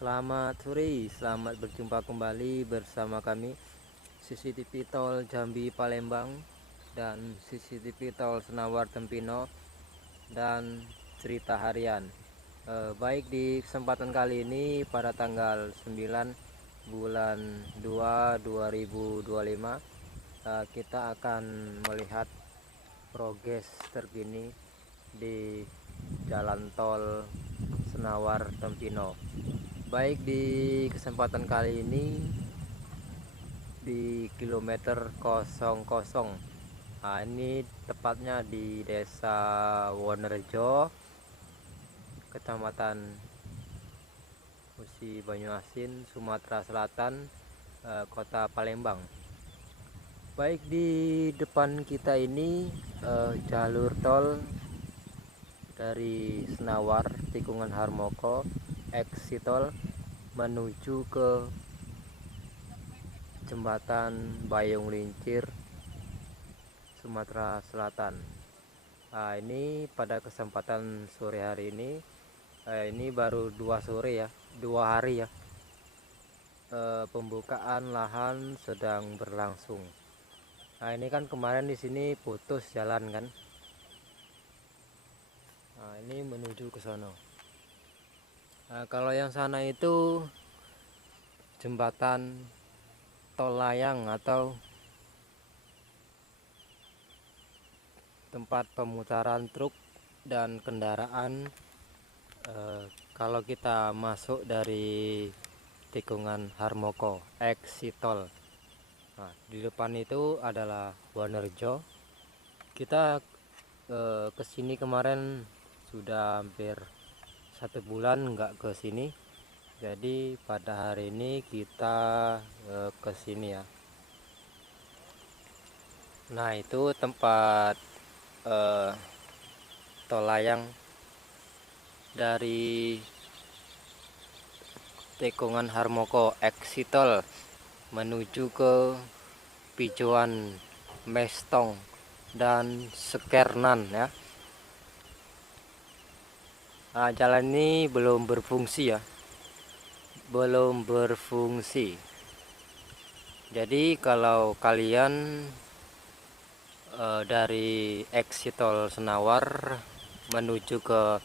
Selamat sore, selamat berjumpa kembali bersama kami CCTV Tol Jambi Palembang dan CCTV Tol Senawar Tempino dan cerita harian. Baik, di kesempatan kali ini pada tanggal 9 bulan 2 2025 kita akan melihat progres terkini di jalan tol Senawar Tempino. Baik, di kesempatan kali ini di kilometer 00. Nah, ini tepatnya di Desa Wonerjo, Kecamatan Musi Banyuasin, Sumatera Selatan, Kota Palembang. Baik, di depan kita ini jalur tol dari Senawar tikungan Harmoko eksitol menuju ke Jembatan Bayung Lincir, Sumatera Selatan. Nah, ini pada kesempatan sore hari ini baru 2 sore ya, 2 hari ya. Pembukaan lahan sedang berlangsung. Nah, ini kan kemarin di sini putus jalan kan. Nah, ini menuju ke sono. Nah, kalau yang sana itu jembatan tol layang atau tempat pemutaran truk dan kendaraan. Kalau kita masuk dari tikungan Harmoko eksitol, nah, di depan itu adalah Wonerjo. Kita kesini kemarin sudah hampir 1 bulan nggak ke sini, jadi pada hari ini kita kesini ya. Nah, itu tempat tol layang dari tikungan Harmoko eksitol menuju ke Pijuan, Mestong dan Sekernan ya. Nah, jalan ini belum berfungsi ya, belum berfungsi. Jadi kalau kalian dari eksitol Senawar menuju ke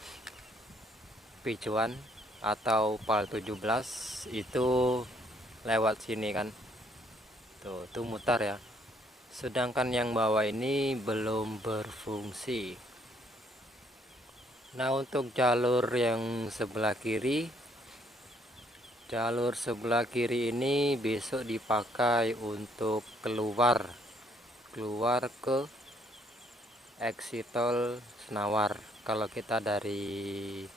Pijuan atau Pal 17 itu lewat sini kan, tuh mutar ya. Sedangkan yang bawah ini belum berfungsi. Nah, untuk jalur yang sebelah kiri ini besok dipakai untuk keluar ke eksitol Senawar kalau kita dari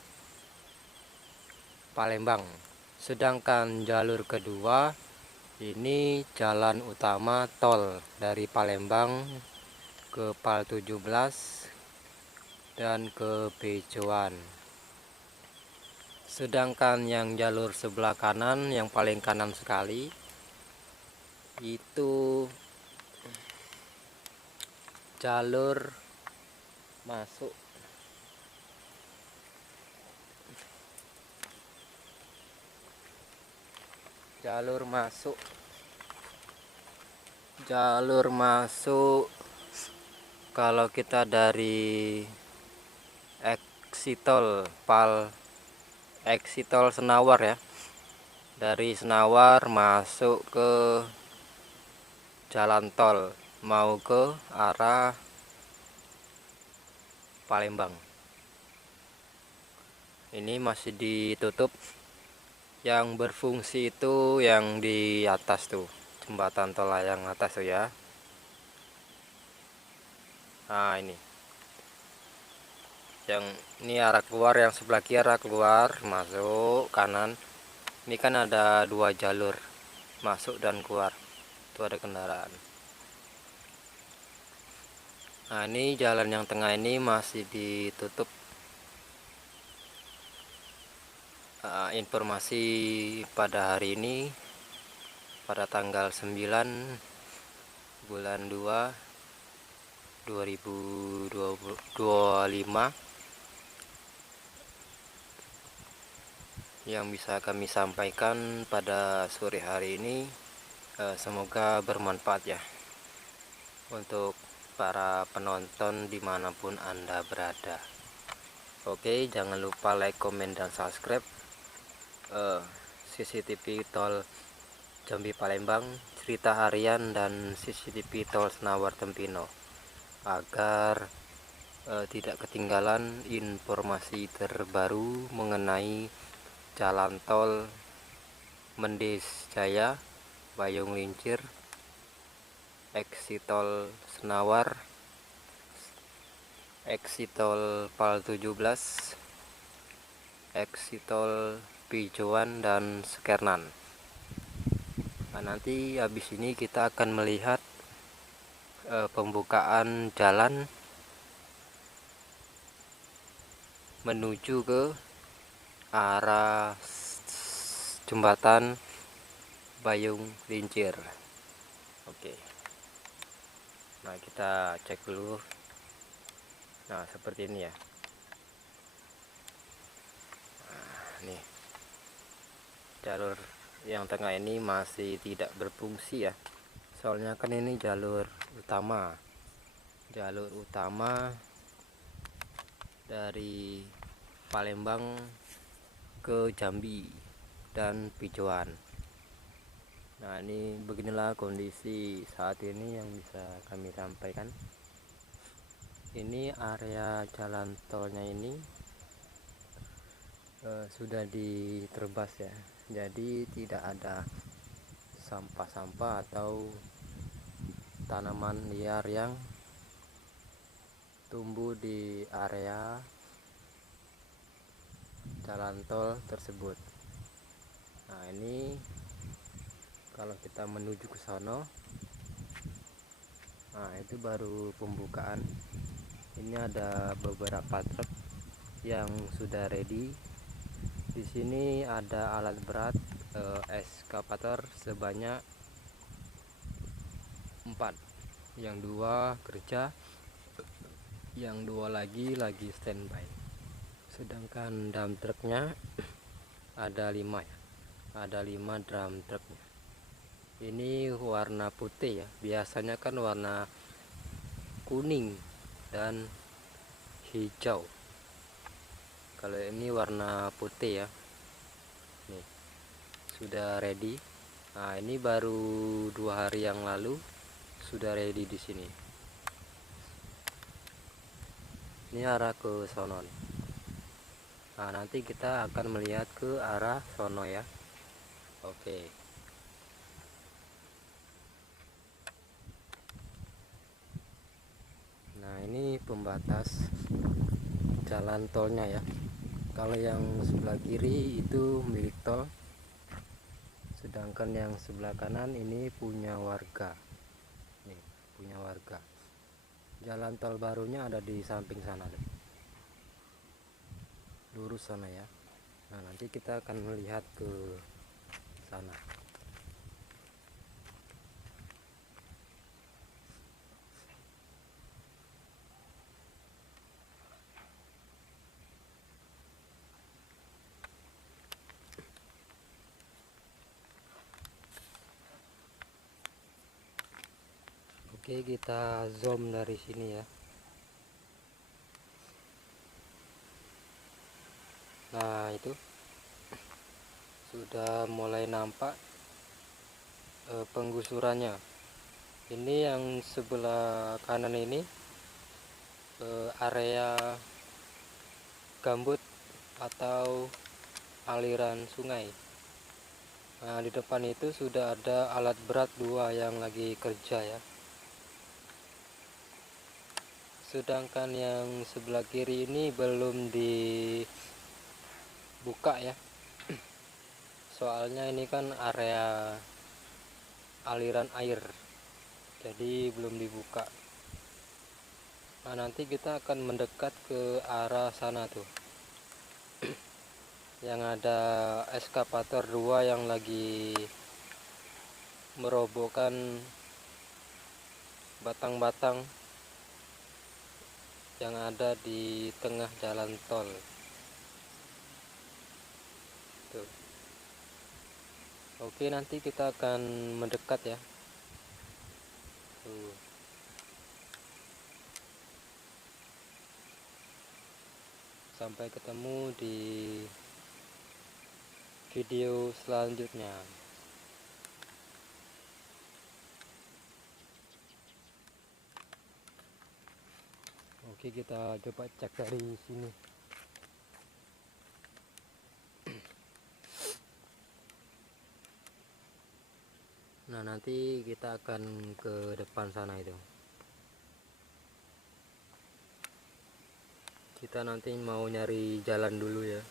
Palembang. Sedangkan jalur kedua ini jalan utama tol dari Palembang ke Pal 17 dan ke Bejoan. Sedangkan yang jalur sebelah kanan, yang paling kanan sekali, itu jalur masuk kalau kita dari eksitol Senawar ya, dari Senawar masuk ke jalan tol mau ke arah Palembang. Ini masih ditutup. Yang berfungsi itu yang di atas tuh, jembatan tol layang atas tuh ya. Nah, ini arah keluar, yang sebelah kiri arah keluar, masuk kanan. Ini kan ada 2 jalur masuk dan keluar, itu ada kendaraan. Nah, ini jalan yang tengah ini masih ditutup. Informasi pada hari ini pada tanggal 9 bulan 2 2025 yang bisa kami sampaikan pada sore hari ini. Semoga bermanfaat ya untuk para penonton dimanapun Anda berada. Oke, jangan lupa like, komen, dan subscribe CCTV Tol Jambi Palembang, cerita harian, dan CCTV Tol Senawar Tempino, agar tidak ketinggalan informasi terbaru mengenai jalan tol Mendes Jaya, Bayung Lincir, Eksitol Senawar, Eksitol Pal 17, Eksitol Pijoan, dan Sekernan. Nah, nanti habis ini kita akan melihat pembukaan jalan menuju ke arah jembatan Bayung Lincir. Oke. Nah, kita cek dulu. Nah, seperti ini ya. Nah, nih. Jalur yang tengah ini masih tidak berfungsi ya. Soalnya kan ini jalur utama. Jalur utama dari Palembang ke Jambi dan Pijoan. Nah, ini beginilah kondisi saat ini yang bisa kami sampaikan. Ini area jalan tolnya ini sudah diterbas ya, jadi tidak ada sampah-sampah atau tanaman liar yang tumbuh di area jalan tol tersebut. Nah, ini kalau kita menuju ke sono, nah itu baru pembukaan. Ini ada beberapa truk yang sudah ready. Di sini ada alat berat eskavator sebanyak 4, yang 2 kerja, yang 2 lagi standby. Sedangkan drum truknya ada 5 ya, ada 5 drum truknya. Ini warna putih ya, biasanya kan warna kuning dan hijau. Kalau ini warna putih ya. Nih, sudah ready. Nah, ini baru 2 hari yang lalu sudah ready di sini. Ini arah ke sono nih. Nah, nanti kita akan melihat ke arah sono ya. Oke. Nah, ini pembatas jalan tolnya ya. Kalau yang sebelah kiri itu milik tol, sedangkan yang sebelah kanan ini punya warga. Nih, punya warga. Jalan tol barunya ada di samping sana deh. Lurus sana ya. Nah, nanti kita akan melihat ke sana. Oke, kita zoom dari sini ya. Nah, itu sudah mulai nampak penggusurannya. Ini yang sebelah kanan ini area gambut atau aliran sungai. Nah, di depan itu sudah ada alat berat 2 yang lagi kerja ya. Sedangkan yang sebelah kiri ini belum dibuka ya. Soalnya ini kan area aliran air, jadi belum dibuka. Nah, nanti kita akan mendekat ke arah sana tuh. Yang ada eskavator 2 yang lagi merobohkan batang-batang yang ada di tengah jalan tol. gitu. Oke, nanti kita akan mendekat ya. Tuh. Sampai ketemu di video selanjutnya. Oke, kita coba cek dari sini. Nah, nanti kita akan ke depan sana itu. Kita nanti mau nyari jalan dulu ya.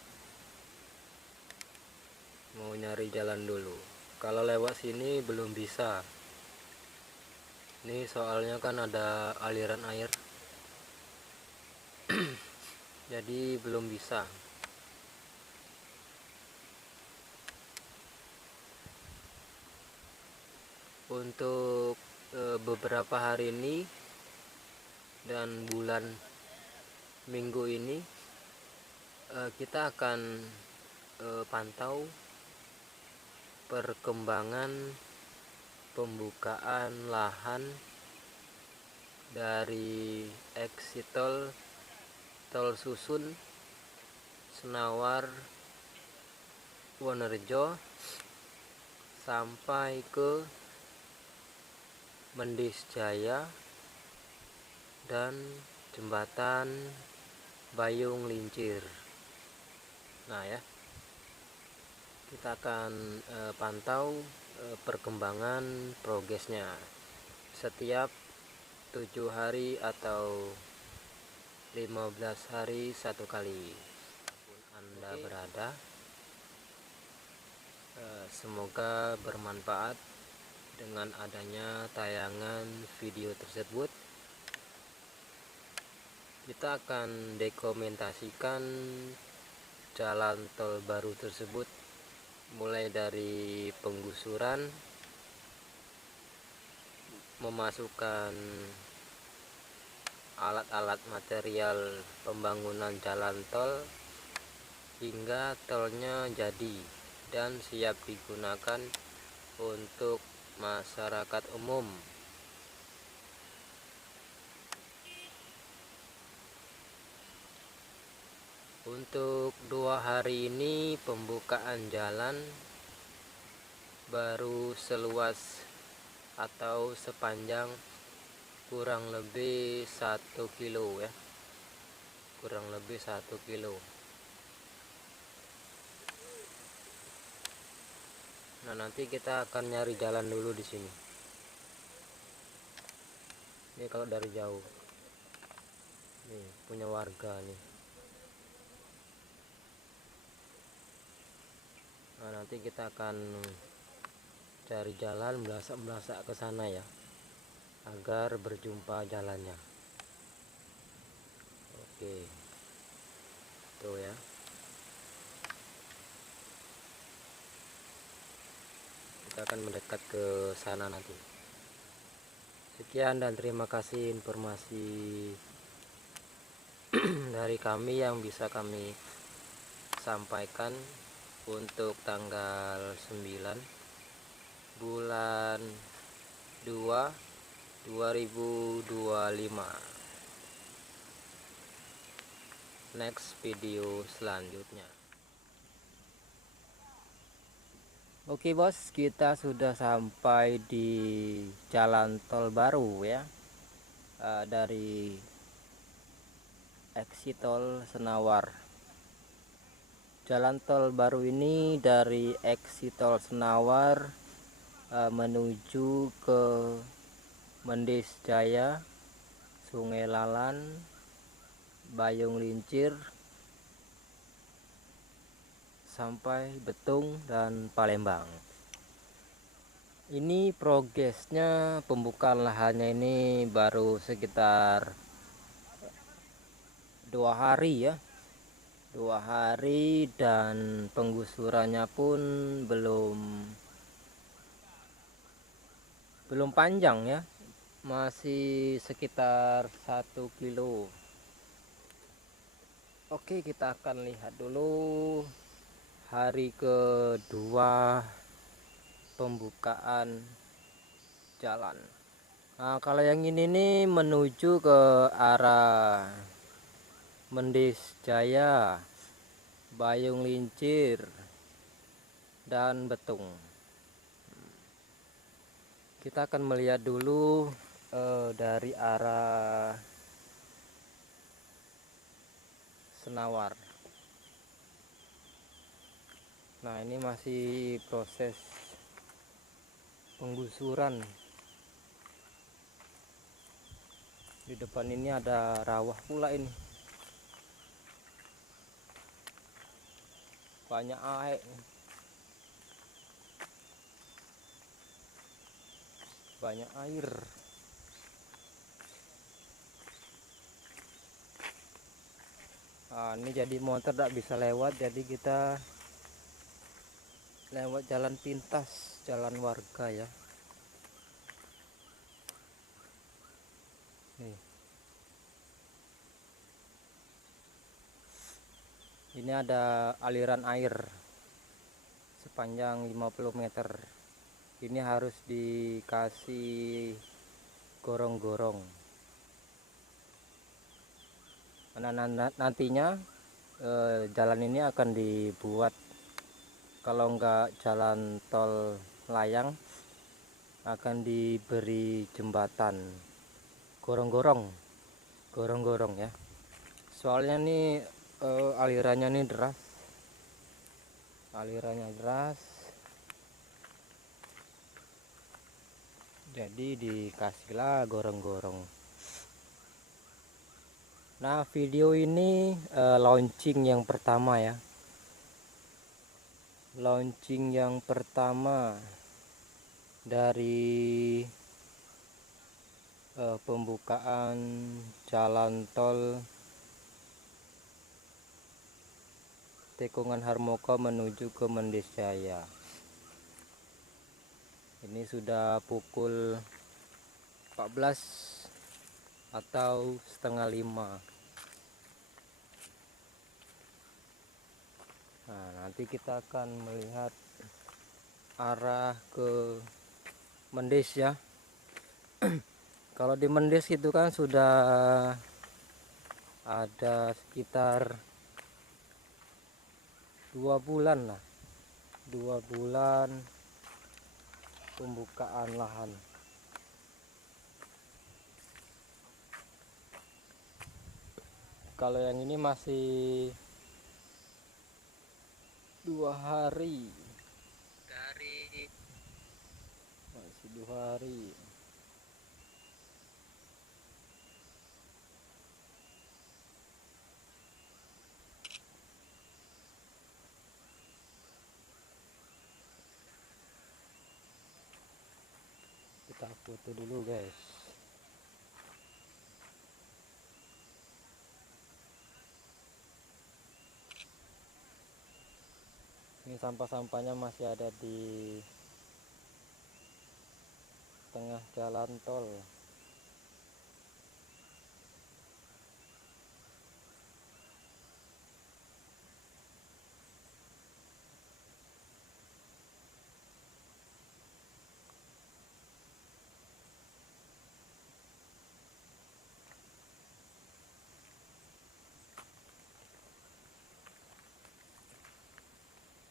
Mau nyari jalan dulu. Kalau lewat sini belum bisa. Ini soalnya kan ada aliran air. Jadi belum bisa. Untuk beberapa hari ini dan bulan minggu ini kita akan pantau perkembangan pembukaan lahan dari exit tol Susun, Senawar, Wonorejo sampai ke Mendis Jaya dan jembatan Bayung Lincir. Nah ya, kita akan pantau perkembangan progresnya setiap 7 hari atau 15 hari satu kali. Anda berada, semoga bermanfaat dengan adanya tayangan video tersebut. Kita akan dokumentasikan jalan tol baru tersebut, mulai dari penggusuran, memasukkan alat-alat material pembangunan jalan tol hingga tolnya jadi dan siap digunakan untuk masyarakat umum. Untuk 2 hari ini pembukaan jalan baru seluas atau sepanjang kurang lebih 1 kilo ya, kurang lebih 1 kilo. Nah, nanti kita akan nyari jalan dulu di sini. Ini kalau dari jauh. Nih, punya warga nih. Nah, nanti kita akan cari jalan belasak-belasak ke sana ya, agar berjumpa jalannya. Oke. Tuh ya. Kita akan mendekat ke sana nanti. Sekian dan terima kasih informasi dari kami yang bisa kami sampaikan untuk tanggal 9 bulan 2 2025. Next video selanjutnya. Oke bos, kita sudah sampai di jalan tol baru ya, dari exit tol Senawar. Jalan tol baru ini dari exit tol Senawar menuju ke Mendis Jaya, Sungai Lalan, Bayung Lincir, sampai Betung dan Palembang. Ini progresnya pembukaan lahannya ini baru sekitar 2 hari ya, 2 hari, dan penggusurannya pun belum panjang ya, masih sekitar 1 kilo. Oke, kita akan lihat dulu hari kedua pembukaan jalan. Nah, kalau yang ini nih menuju ke arah Mendis Jaya, Bayung Lincir, dan Betung. Kita akan melihat dulu dari arah Senawar. Nah, ini masih proses penggusuran. Di depan ini ada rawa pula ini. Banyak air. Banyak air. Nah, ini jadi motor tidak bisa lewat, jadi kita lewat jalan pintas, jalan warga ya. Nih. Ini ada aliran air sepanjang 50 meter. Ini harus dikasih gorong-gorong. Nah, nantinya jalan ini akan dibuat, kalau enggak jalan tol layang, akan diberi jembatan gorong-gorong ya. Soalnya nih alirannya nih deras, jadi dikasihlah gorong-gorong. Nah, video ini launching yang pertama ya, dari pembukaan jalan tol Tikungan Harmoko menuju ke Mendis Jaya. Ini sudah pukul 14 atau setengah 5. Nah, nanti kita akan melihat arah ke Mendis ya. Kalau di Mendis itu kan sudah ada sekitar 2 bulan lah, 2 bulan pembukaan lahan. Kalau yang ini masih 2 hari, masih 2 hari. Kita foto dulu guys. Ini sampah-sampahnya masih ada di tengah jalan tol.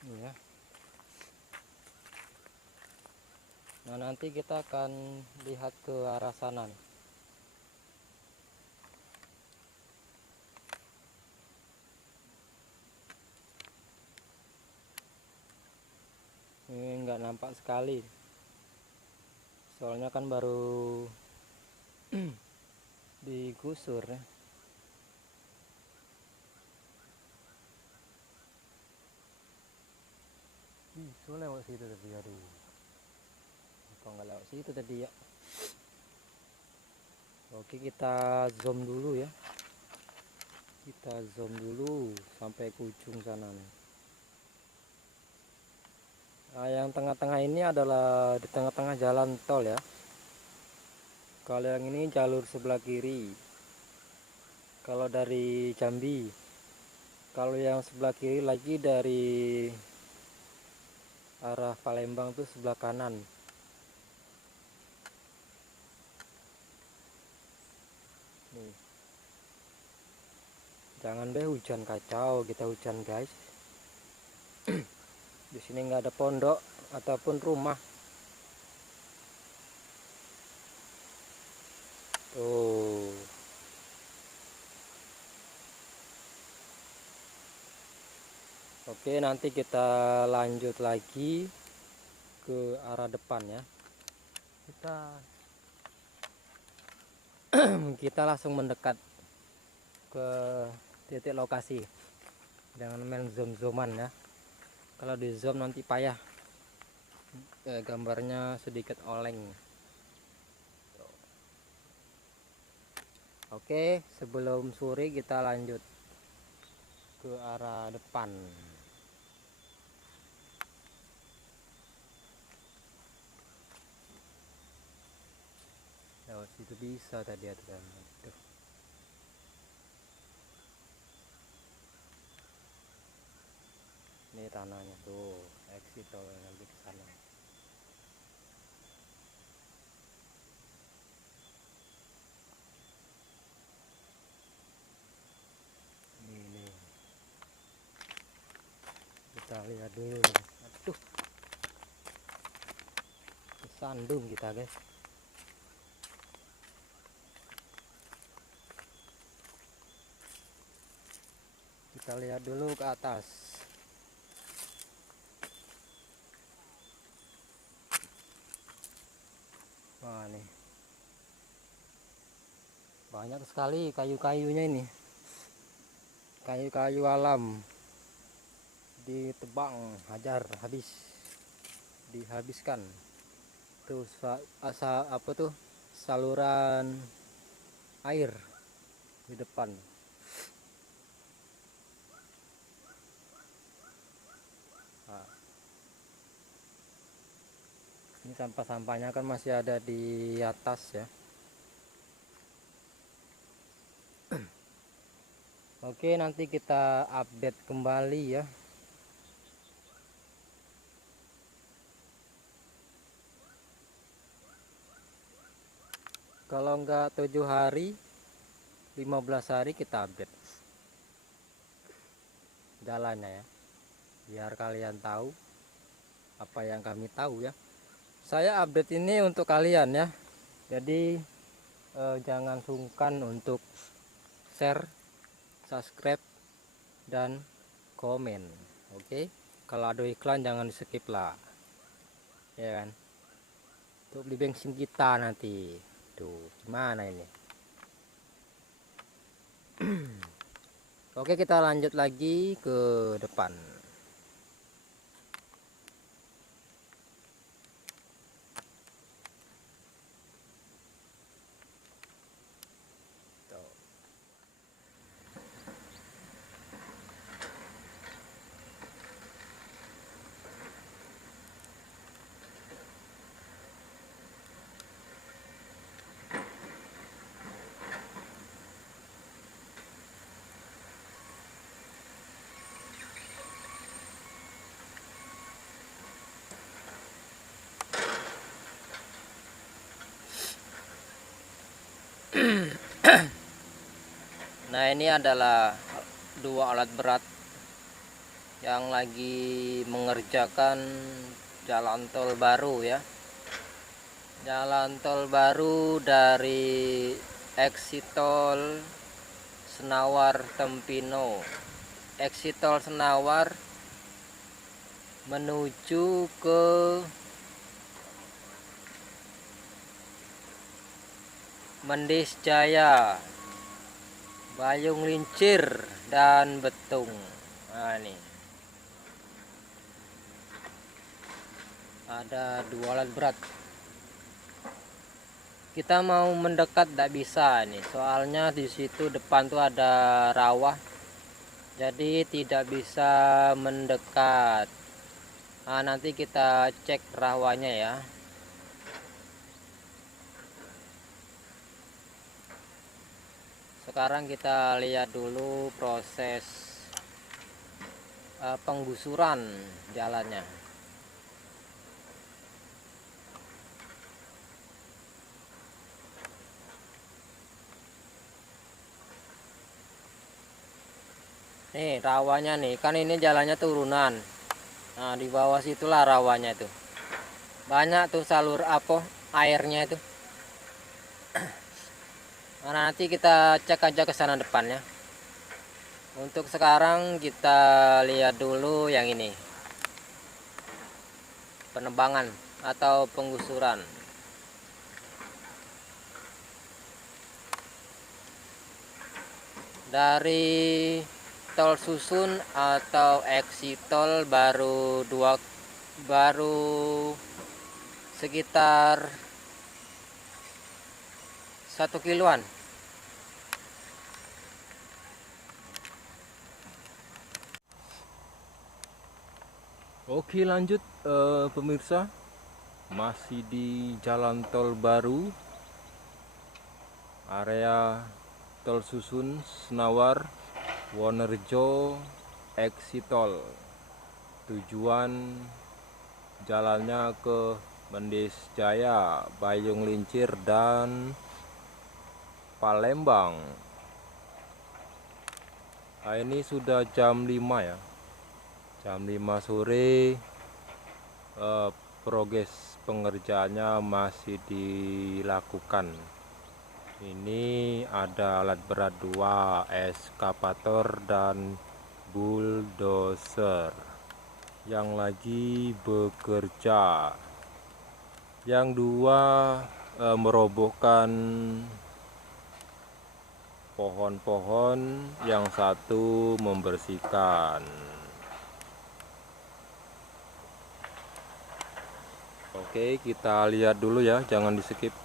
Ya. Nah, nanti kita akan lihat ke arah sana nih. Ini nggak nampak sekali, soalnya kan baru digusur ya. So lewat situ tadi, aduh, apa nggak lewat situ tadi ya. Oke, kita zoom dulu ya, sampai ke ujung sana nih. Nah, yang tengah-tengah ini adalah di tengah-tengah jalan tol ya. Kalau yang ini jalur sebelah kiri, kalau dari Jambi Kalau yang sebelah kiri lagi dari arah Palembang tuh sebelah kanan. Nih. Jangan deh hujan kacau, kita hujan guys. Di sini nggak ada pondok ataupun rumah. Tuh. Oke, nanti kita lanjut lagi ke arah depan ya. Kita langsung mendekat ke titik lokasi. Jangan main zoom-zooman ya. Kalau di zoom nanti payah. Gambarnya sedikit oleng. Oke, sebelum sore kita lanjut ke arah depan. Lewat situ bisa tadi ada kan. Ini tanahnya tuh, exit tuh nanti ke sana. Ini kita lihat dulu nih. Aduh, sandung kita guys. Kita lihat dulu ke atas. Wah nih, banyak sekali kayu-kayunya ini. Kayu-kayu alam ditebang, hajar habis, dihabiskan. Terus apa tuh, saluran air di depan. Nah, ini sampah-sampahnya kan masih ada di atas ya. Oke, nanti kita update kembali ya. Kalau enggak 7 hari, 15 hari kita update jalannya ya. Biar kalian tahu apa yang kami tahu ya. Saya update ini untuk kalian ya. Jadi jangan sungkan untuk share, subscribe, dan komen. Oke, kalau ada iklan jangan di skip lah, ya kan, untuk beli bensin kita nanti. Tuh gimana ini. Oke, kita lanjut lagi ke depan. Nah, ini adalah dua alat berat yang lagi mengerjakan jalan tol baru ya. Jalan tol baru dari exit tol Senawar Tempino, exit tol Senawar menuju ke Mendis Jaya, Bayung Lincir, dan Betung. Nah, ini ada dua alat berat. Kita mau mendekat tidak bisa nih, soalnya di situ depan tuh ada rawa, jadi tidak bisa mendekat. Nah, nanti kita cek rawanya ya. Sekarang kita lihat dulu proses penggusuran jalannya. Nih rawanya nih, kan ini jalannya turunan. Nah di bawah situlah rawanya itu. Banyak tuh salur apa airnya itu. Nah, nanti kita cek aja ke sana depannya. Untuk sekarang kita lihat dulu yang ini. Penebangan atau penggusuran. Dari tol susun atau exit tol baru sekitar 1 kiloan. Oke lanjut pemirsa, masih di jalan tol baru area tol susun Senawar Wonerjo exit tol. Tujuan jalannya ke Mendes Jaya, Bayung Lincir dan Palembang. Nah, ini sudah jam 5 ya. Jam 5 sore, progres pengerjaannya masih dilakukan. Ini ada alat berat 2, eskavator dan bulldozer yang lagi bekerja. Yang 2 merobohkan pohon-pohon, yang 1 membersihkan. Oke, kita lihat dulu ya, jangan di skip.